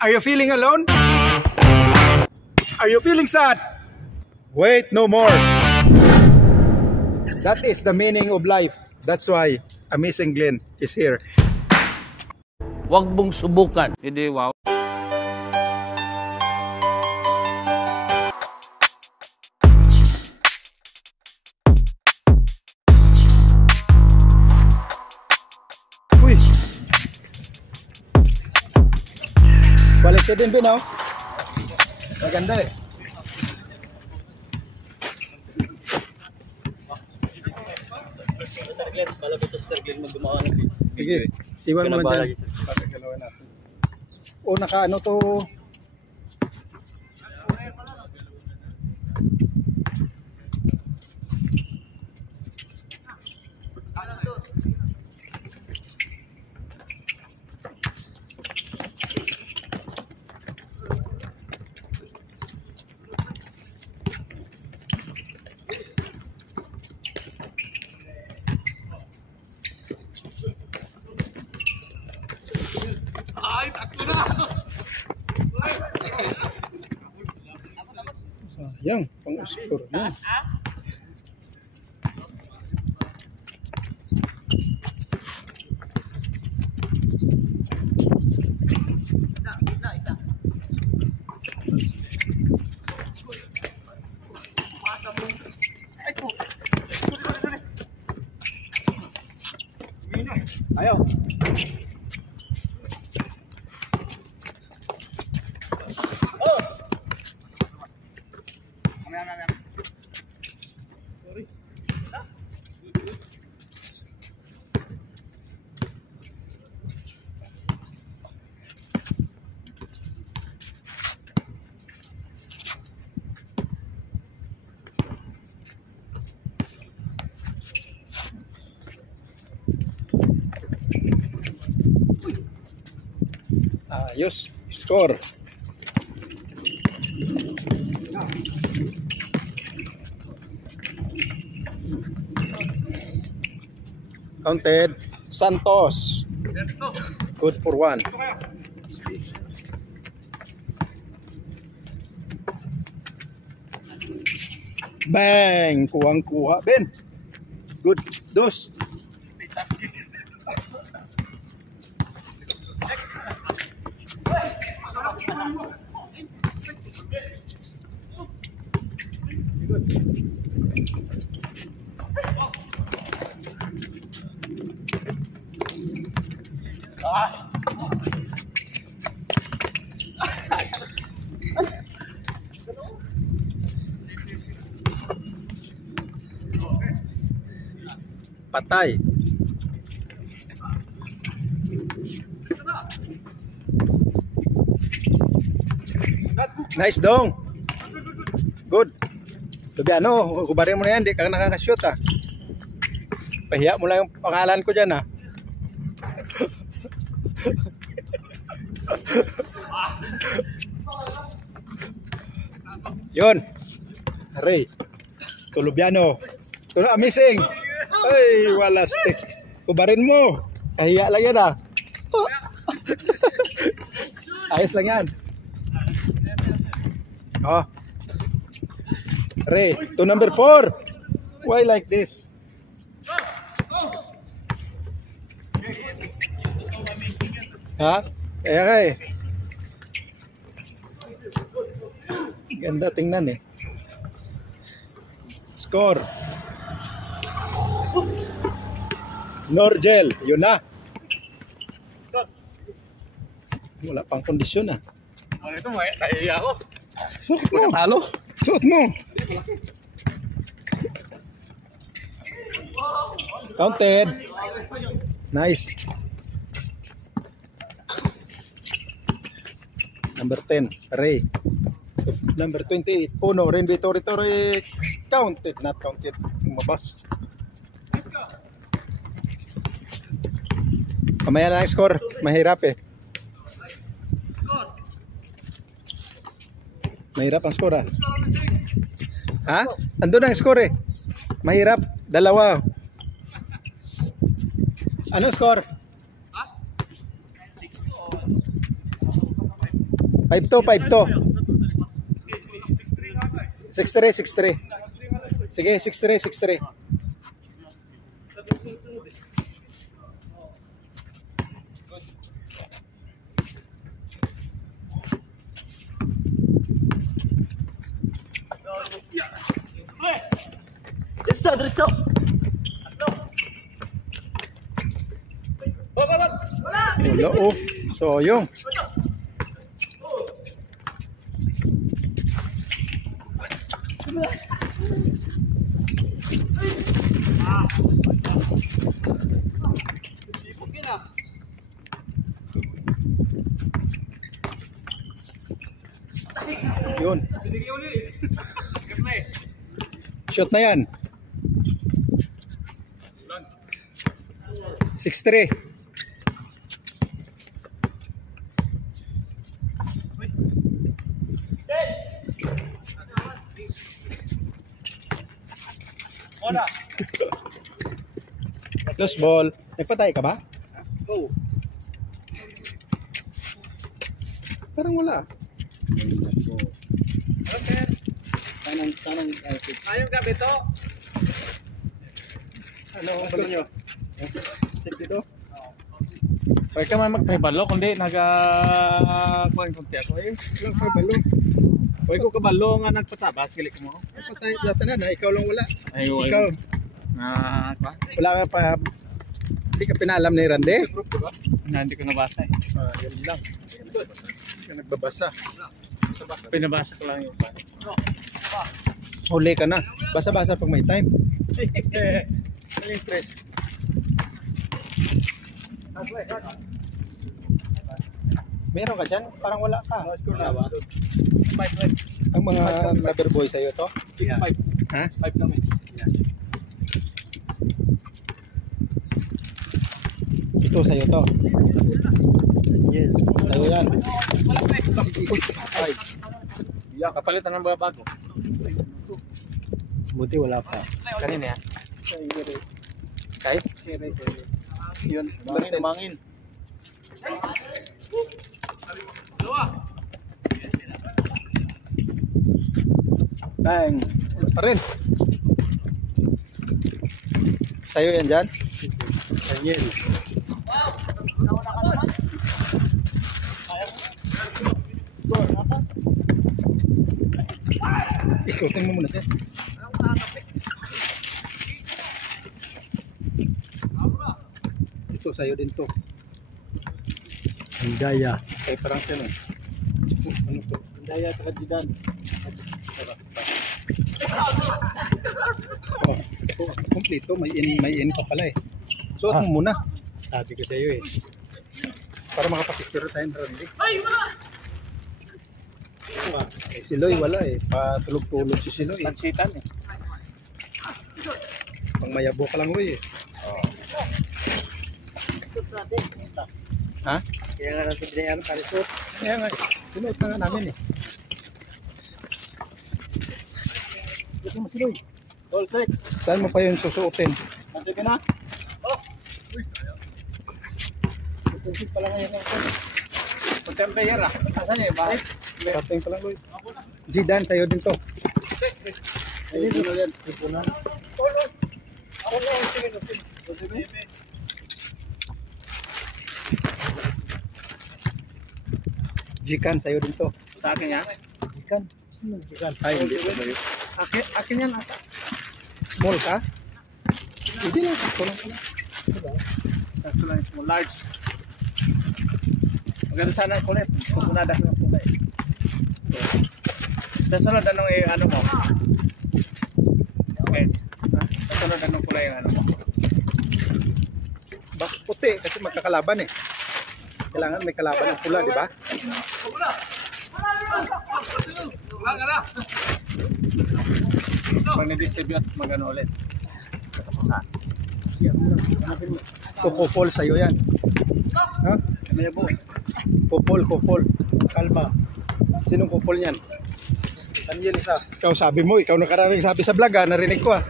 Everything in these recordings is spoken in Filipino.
Are you feeling alone? Are you feeling sad? Wait no more. That is the meaning of life. That's why Amazing Glenn is here. Huwag mong subukan. Hindi, wow. Uy! Quality din no? Maganda eh. Sir Glenn, malapit to Sir Glenn maggumawa ng video. Sige, iwan mo man dyan. O naka ano to? Ay, takbo na! Sayang, pang-uskur. Yan. Ayaw. Ayos, score. Counted. Santos. Good for one. Bang! Kuhang-kuha. Ben. Good. Dos. Patay. Nice dong. Good. Lubiano, kubarin mo na yan, di ka nakakashoot ah. Pahiya mo lang yung pangalan ko dyan ah. Yun. Aray. Lubiano. Amazing. Ay, wala stick. Kubarin mo. Kahiya lang yan ah. Ayos lang yan. Oh. Ray, to number 4. Why like this? Ha? Kaya ka eh. Ganda tingnan eh. Score. Norgel, yun na. Wala pang kondisyon ah. Ano ito, nahiya ako. Suot mo. Suot mo. Counted. Nice. Number 10, Ray. Number 28, Puno, Rainbow Territory. Counted, not counted. Mabas. Kamaya na ang score. Mahirap eh. Mahirap ang score ah. Ha? Andun ang score eh. Mahirap. Dalawa. Ano score? 5-2, 5-2. 6-3, 6-3. Sige, 6-3, 6-3. Diretso, diretso. Wala oh. Soyong. Yun. Shot na yan. 6-3. Close ball. Nagpatay ka ba? Go. Parang wala. Okay. Tanang Ayong gabi to. Ano ang balo nyo? Check dito. Pwede ka man magkabalo, kundi nag-kuhan kunti ako eh. Walang sa balo. Pwede ko kabalo nga nagpatabas, kilik mo. Nagpatay data na. Ikaw lang wala. Ay, Ikaw. Kwa? Wala ka pa. Hindi ka pinalam ni Rande. Hindi ko nabasa eh. Yan lang. Hindi ka nagbabasa. Pinabasa ko lang yung pa. Huli ka na. Basa-basa pag may time. Interest. Meron ka dyan? Parang wala ka. Five. Ang mga lover boy sa'yo to? 6-5. Ha? 5 namin. Ito sa'yo to. Yes. Sa'yo yan. Yeah, kapalitan ng bago. Buti wala pa. Kanina yan. Kahit? Yun. Mangin. Bang. Pa rin. Sa'yo yan dyan? Daniel. Ikutin mo muna siya. Ito sa'yo din to. Andaya. Ay parang siya no. Ano to? Daya sa kadidan. Oh, kompleto. May in pa pala eh. Suot mo muna. Sabi ko sa iyo eh. Para makapapicture tayo ng Randy. Eh, si Loy wala eh. Patulog-tulog si Loy. Pansitan eh. Pang mayabo ka lang Loy eh. Ha? Kaya nga natin binayan para suot. Kaya nga, sinuot na nga namin eh. Ito mo si Loy. All 6. Saan mo pa yun susuotin? Kasi ka na? Susuot pa lang ngayon. Pagka-player ah. Asan eh? Bakit? Pating pa lang Loy. Zidane, sa'yo din to. Ayun dito yan. Ipunan. Jikan, sa'yo din to. Sa akin yan. Jikan? Jikan. Ay, hindi pa sa'yo. Akin yan ata. Small ka? Hindi lang. Ito lang pala. Sakto lang small large. Maganda sana ang kulit. Pupunada ko ng kulay. Sasunod anong ano mo? Okay. Sasunod anong kulay yung ano mo? Bak puti kasi magkakalaban eh. Kailangan may kalaban ng pula, di ba? Pag na-distribute, magano ulit. Kukupol sa'yo yan. Ha? Kupol. Kalma. Sinong kupol yan? Daniel isa. Ikaw sabi mo, ikaw nakarating sabi sa vlog ha, narinig ko ha.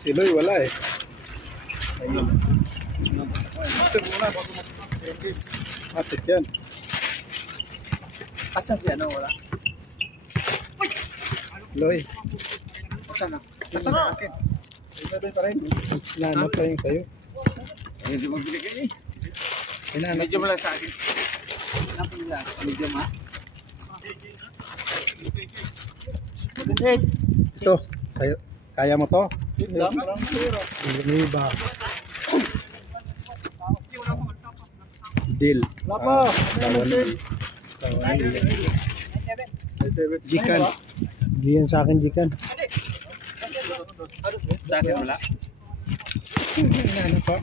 Si Loy wala eh. Matik yan. Asan si ano, wala? Loy. Asan na? Asan na akin? Sabi pa rin. Nanap pa yung tayo. Hindi mo binigay eh. Hinanap. Medyo mo lang sa akin. Napin lang. Medyo ma. Ito. Tayo. Kaya mo to? Lumiba. Deal. Lapa. Jikan. Diyan sa akin, Jikan. Sa akin wala. Hinanap pa.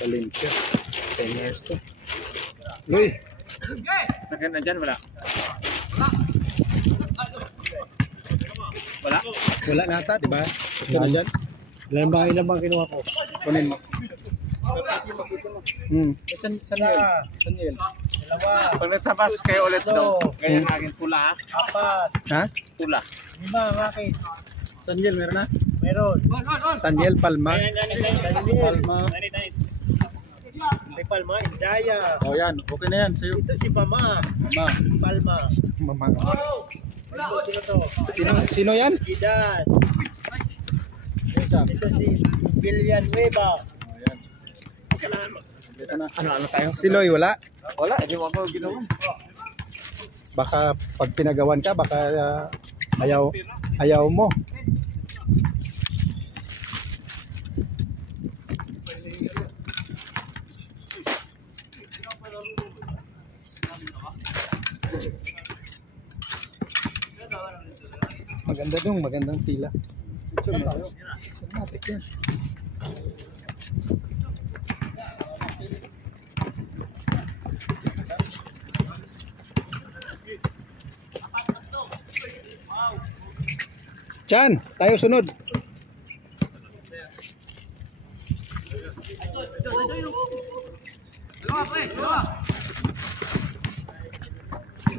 Valencia. 10 years to. Loy. Akin na dyan, wala. Wala? Wala nata, di ba? Ito na dyan. Ilan bang kinuha ko? Kunin mo. Saniel. Dalawa. Pag nagsabas kayo ulit daw. Ganyan akin pula. Apat. Ha? Pula. 5 ang akin. Saniel, meron na? Meron. Saniel Palma. Palma. May Palma. Indaya. Oh yan, okay na yan sa'yo. Ito si Mama. Mama. Palma. Mama. Sino to? Sino yan? Gidan. Ito si Villanueva. Ano tayo? Si Loy, wala? Wala, hindi mo ako ginawa. Baka pag pinagawan ka, baka ayaw mo. Maganda dong, magandang tila. Matik yan. Chan, tayo sunod.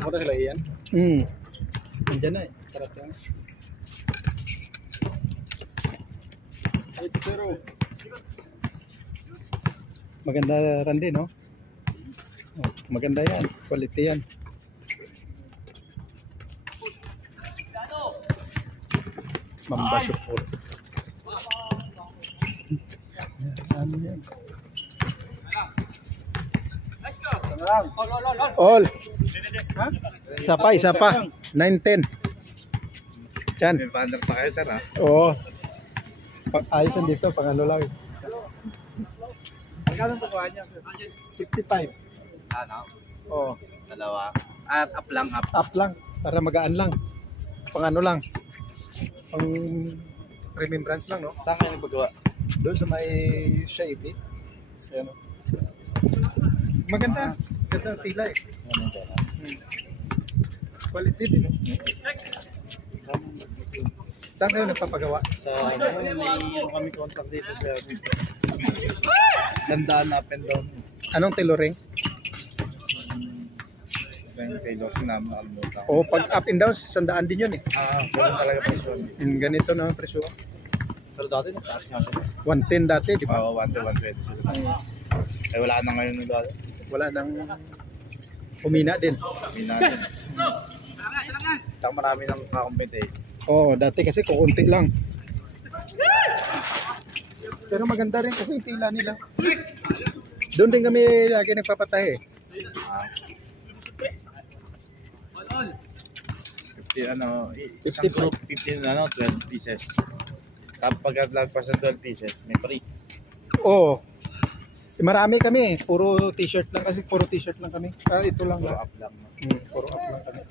Ako na sila iyan. Andiyan na eh. Sarap yan. Maganda rin din, no? Oh, maganda yan. Quality yan. Mamba support. Ano yan? All. Isa pa. 9-10. Chan. May bandar pa kayo, sir, ha? Oo. Ayos yan dito, pang ano lang. Magkano ito kuha niya? 55. Ano? Oo. Dalawa. At up lang, up. Up lang, para magaan lang. Pang ano lang. Pang remembrance lang, no? Saan kayo nagpagawa? Doon sa may Shaibi. Ayan, no? Maganda. Maganda ang tila eh. Quality din, no? Saan kayo nagpapagawa? Sa may kami contact dito sa Sandaan up and down. Anong tailoring? Yung tailor na makalimutan. O pag up and down, 100 din yun eh. Ganun talaga presyo. Ganito na ang presyo. Pero dati nataas nga sila. 110 dati, di ba? Oo, 120 sila. Ay wala na ngayon ng dati. Wala nang humina din. Minadin. Saka marami ng kakumpete. Oo, dati kasi kukunti lang. Pero maganda rin kasi yung tila nila. Doon din kami lagi nagpapatay eh. 50 ano, 55. isang group 15 ano, 12 pieces. Tapos pag lagpas ng 12 pieces, may free. Oo. Marami kami, puro t-shirt lang kasi puro t-shirt lang kami. Ito lang. Puro up lang. Puro up lang kami.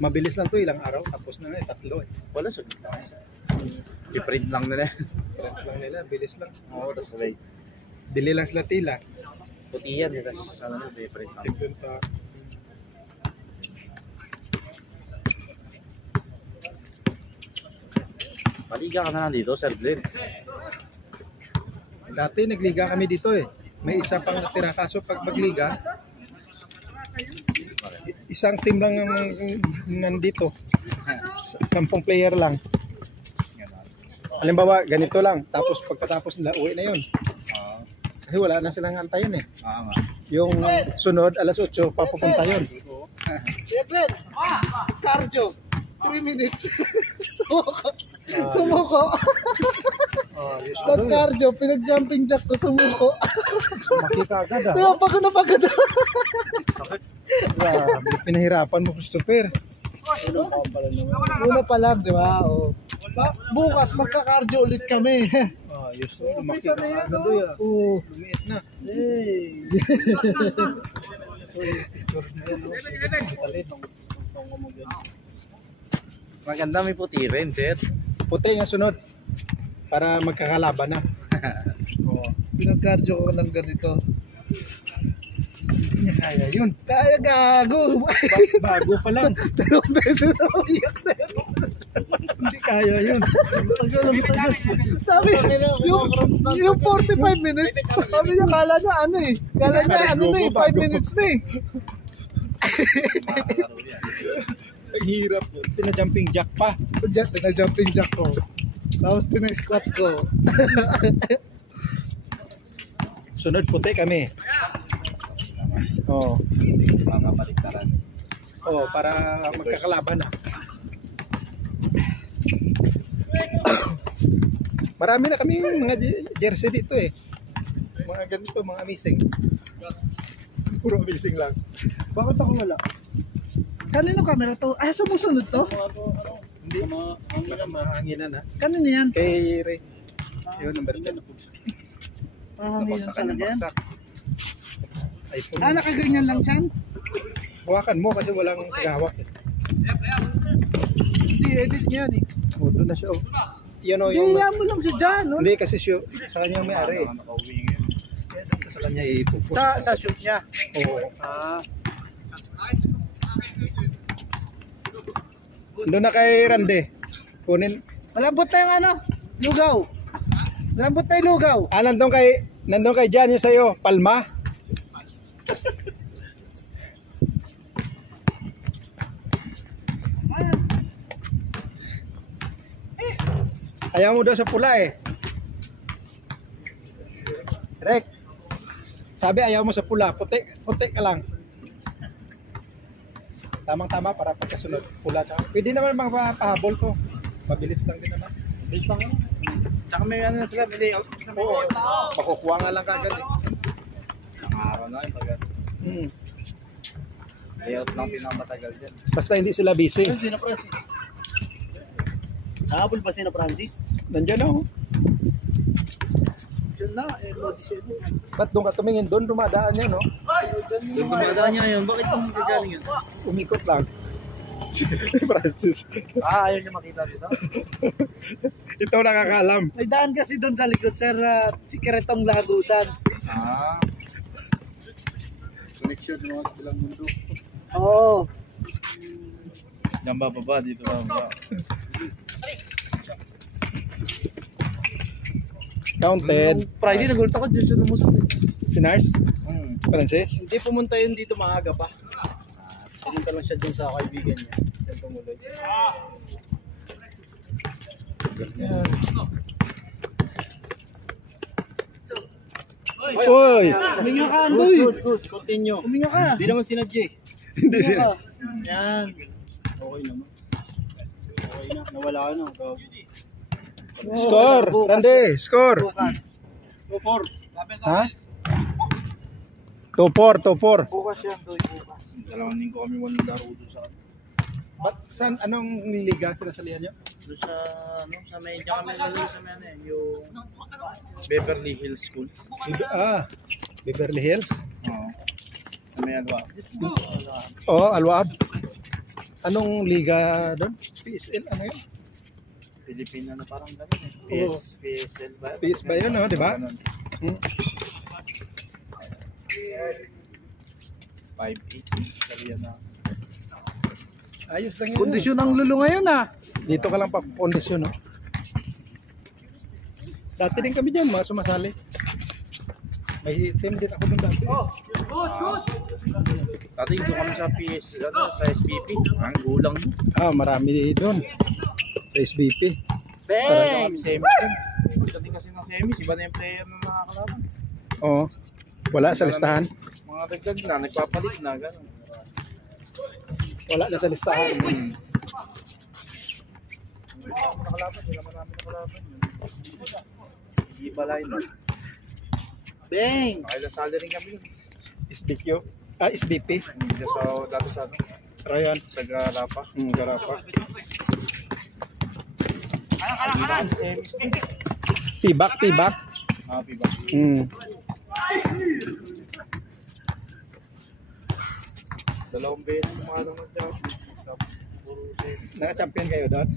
Mabilis lang to, ilang araw tapos na tatlo eh. Wala sulit lang. I-print lang nila. Print lang nila, bilis lang. Oo, tapos sabay. Bili lang sila tila. Puti yan, tapos ano, i-print lang. Maliga ka na lang dito, Sir Glenn. Dati nagliga kami dito eh. May isa pang natira kaso pag magliga, isang team lang ang nandito. 10 player lang. Halimbawa, ganito lang. Tapos pagkatapos nila, uwi na yun. Kasi wala na silang antayin eh. Yung sunod, alas 8, papupunta yun. Glenn, cardio. 3 minutes. Sumuko. Nag-cardio, pinag-jumping jack ko, sumuko. Makita agad ah. Kaya pagod na pagod. Grabe, pinahirapan mo, Christopher. Una pa lang, di ba? Oh. Bukas magka-cardio ulit kami. Ayos. Umpisa na yan, oh. Lumiit na. Hey. Maganda may puti rin, sir. Puti nga sunod. Para magkakalaban na. Pinag-cardio ko ng ganito. Hindi kaya yun. Kaya gago. Bago pa lang. 2 beses na umiyak na yun. Hindi kaya yun. Sabi, yung 45 minutes, sabi niya, kala niya ano eh. Kala niya ano na eh, 5 minutes na eh. Ang hirap. Pina-jumping jack pa. Nag-jumping jack ko. Tapos pina-squat ko. Sunod puti kami. Oo. Mga baliktaran. Oo, para magkakalaban na. Marami na kami mga jersey dito eh. Mga ganito, mga amazing. Puro amazing lang. Bakit ako wala? Kanino camera to? Ah, sumusunod to? Hindi, baka mahanginan ha. Kanino yan? Kay Ray. Yun, number 10. Pahanginan talaga yan? iPhone. Ah, nakaganyan lang siyan? Huwakan mo kasi walang tagahawak eh. Hindi, edit niya yan eh. O, doon na siya. Oh. Yan o, Hindi, yung... yan mo lang siya dyan. No? Hindi, kasi siya, sa kanya may ari eh. Nakauwi ngayon. Sa kanya ipupus. Sa shoot niya? Oo. Ah. Doon na kay Rande. Kunin. Malambot na yung ano? Lugaw. Malambot na yung lugaw. Ah, nandun kay Jan yung sa'yo. Palma. Ayaw mo daw sa pula eh. Rek. Sabi ayaw mo sa pula. Puti ka lang. Tamang-tama para pagkasunod. Pula tsaka. Pwede naman pahabol to. Mabilis lang din naman. Bilis lang ano. Tsaka may ano na sila, may layout sa may Oo. Makukuha nga lang kagad eh. Isang araw na yung pagkat. Layout lang pinakamatagal dyan. Basta hindi sila busy. Sino Francis? Habol ba sino Francis? Nandiyan na oh. Diyan na, audition. Ba't doon ka tumingin? Doon dumadaan yan no? Yung dumadaan niya ngayon, bakit yung gagaling yun? Umikot lang. Francis. Ayaw niya makita dito. Ito nakakaalam. May daan kasi doon sa likod, sir. Sikretong lagusan. Connection mo sa ilang mundo. Oo. Diyan bababa, dito bababa. Counted. Friday, nagulta ko dyan siya lumusok. Si Nars? Francis? Hindi pumunta yun dito maaga pa. Pumunta lang siya dun sa kaibigan niya. Diyan tumuloy. Yan. Uy! Kuminga ka, Andoy! Good. Continue. Kuminga ka! Hindi naman sinadya eh. Hindi siya. Yan. Okay naman. Okay na. Nawala ka na. Score! Randy, score! Bukas. 2-4. Ha? 2-4. Bukas yan, Andoy. Bukas. Dalawang linggo kami walang laro doon sa Ba't saan, anong liga sinasalihan niyo? doon sa ano sa may diyan kami lalo sa may ano yung Beverly Hills School. Beverly Hills? Oo. Sa may alwa. Oo, Alwaab. Anong liga doon? PSL, ano yun? Pilipina na parang gano'n eh. Oo. PSL ba? PS ba yun, no? Di ba? Ganun. Hmm. 580 kaliya na. Ayos lang yun. Kondisyon ng lulo ngayon ah. Dito ka lang pa kondisyon, no? Dati din kami dyan, mga sumasali. May team din ako doon dati. Dati doon kami sa PS, sa SPP. Ang gulang mo. Marami doon. Sa SBP. Bang! Semi team. Dati kasi ng semis, iba na yung player na nakakalaban. Oo. Wala sa listahan. Mga dagdag na, nagpapalit na, gano'n. Wala na sa listahan. Nakalaban, hindi naman namin nakalaban. Hindi ba line, no? Bang! Nakailasali rin kami. SBQ. SBP. Hindi sa, dati sa ano? Ryan. Sa Garapa. Garapa. Semis. Pibak. Happy ba? Dalawang beses mga lang ng-champion. Puro semis. Naka-champion kayo doon?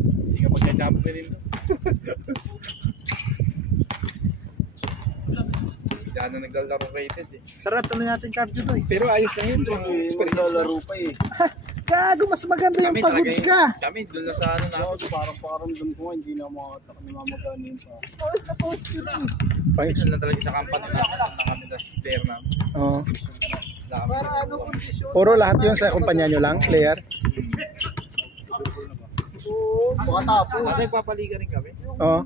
Hindi ka magka-champion rin doon. Hindi na naglalaro rated eh. Tara, tuloy natin cardio to eh. Pero ayos lang yun. Pang experience. Naglalaro pa eh. Gago, mas maganda yung pagod ka. Kami doon na sa ano na. Parang pakaramdam ko hindi na namamagana yun pa. Pause na pause ko na eh. Pangits na talaga sa company na kami na player na. Oo. Para ano kondisyon. Puro lahat yun sa kumpanya nyo lang, player. Oo, makatapos. Dati nagpapaliga rin kami. Oo.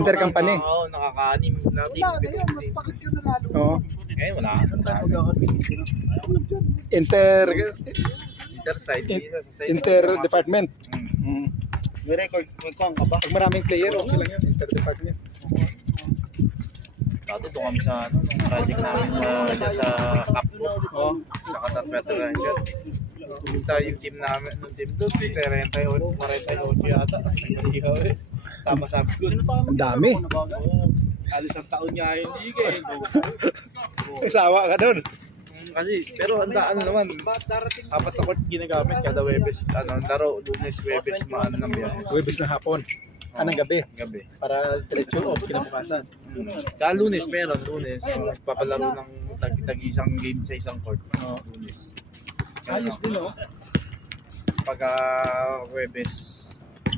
Intercompany. Oo, nakaka-anim na team. Wala na yun, mas pakit yun na lalo. Oo. Ngayon wala. Interside. Inter-department. May record. May kuwang ka ba? Pag maraming player, okay lang yun. Inter-department. Dati doon kami sa ano, nung project namin sa Capco. Sa Qatar Federation. Punta yung team namin, nung team doon, 48 yata. Sama-sama doon. Ang dami. Alis ang taon niya yung liga eh. Sawa ka doon. Kasi, pero ang daan naman, apat na court ginagamit kada Webes. Laro, Lunes, Webes, maano ng biyahe. Webis ng hapon. Anong gabi. Gabi. Para diretso off kinabukasan. Kaya Lunes meron, Lunes. Papalaro ng tag-isang game sa isang court. Lunes. Ayos din oh. Pagka Webes,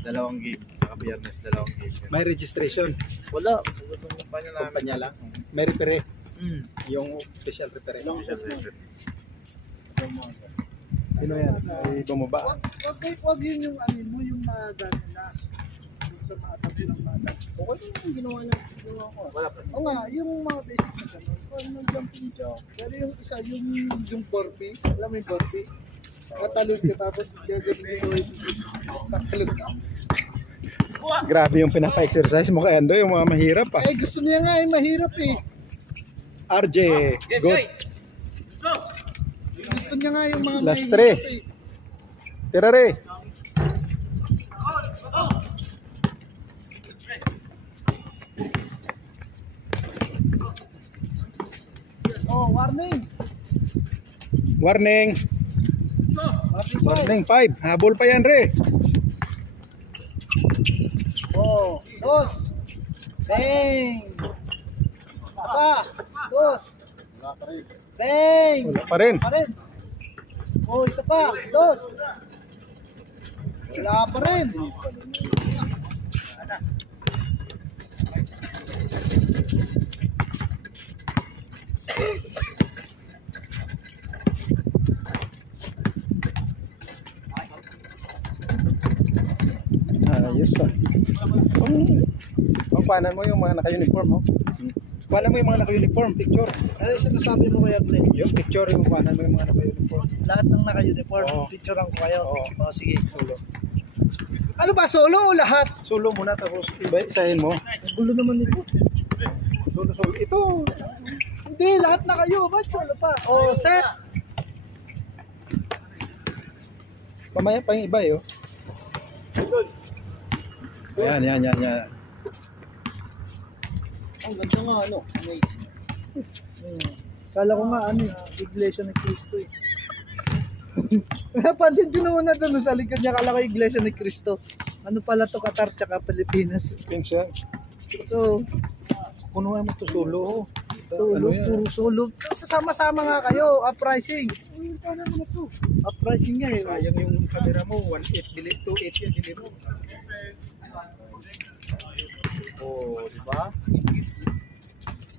dalawang game. Saka Biyernes, dalawang game. May registration. Wala. Sagot ng kumpanya namin. Kumpanya lang. May repere. Mm. Yung special repere. Sino Sino yan? Ay bumaba. Wag yun yung ano mo, yung mga nila. Sa mga tabi ng mga. Okay yung ginawa niya. Wala pa. Oo nga, yung mga basic na gano'n. Kung yung jumping jack. Pero yung isa, yung burpee. Alam mo yung burpee? Katalon ka tapos gagaling mo yung katalon ka. Grabe yung pinapa-exercise mo kay Ando, yung mga mahirap ah. Eh, gusto niya nga mahirap eh. RJ, good. Gusto niya nga yung mga Last mahirap three. eh. Tira re. Oh, warning. Warning. Warning 5. Habol pa yan re. Oh, dos. Bang. Pa, dos. Bang. Wala pa rin. Pa rin. Oh, isa pa. Dos. Wala pa rin. Ayos ah. Pangpanan mo yung mga naka-uniform oh. Paano mo yung mga naka-uniform? Picture. Ano yung sinasabi mo kaya, Glenn? Yung picture yung paano mo yung mga naka-uniform. Lahat ng naka-uniform, Oo. picturean ko kayo. Oo. Oh, sige. Solo. Ano ba, solo o lahat? Solo muna tapos iba isahin mo. Ang gulo naman nito. Solo. Ito. Hindi, lahat na kayo. Ba't solo pa? Oh, set. Mamaya pa yung iba eh oh. Yan. Ang ganda nga, ano? Amazing. Kala ko nga, ano Iglesia ni Cristo eh. Pansin ko naman na doon sa likod niya, kala ko Iglesia ni Cristo. Ano pala to, Qatar tsaka Pilipinas. Pinsa. So, Kunuha mo to solo. solo, yan? puro solo. Sasama-sama nga kayo, uprising. Uprising nga eh. Sayang yung camera mo. 1.8 bili. 2.8 yan bili mo. Oh, di ba?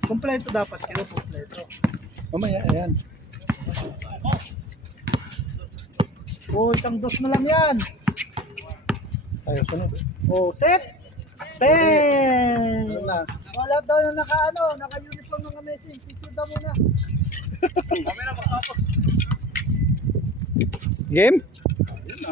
Kompleto dapat kayo, kompleto. Mamaya, ayan. Oh, isang dos na lang yan. Tayo, sunod. Oh, set. 10. Ano na? Wala daw na naka-uniform mga Messi. Picture daw muna. Game? Ayun na.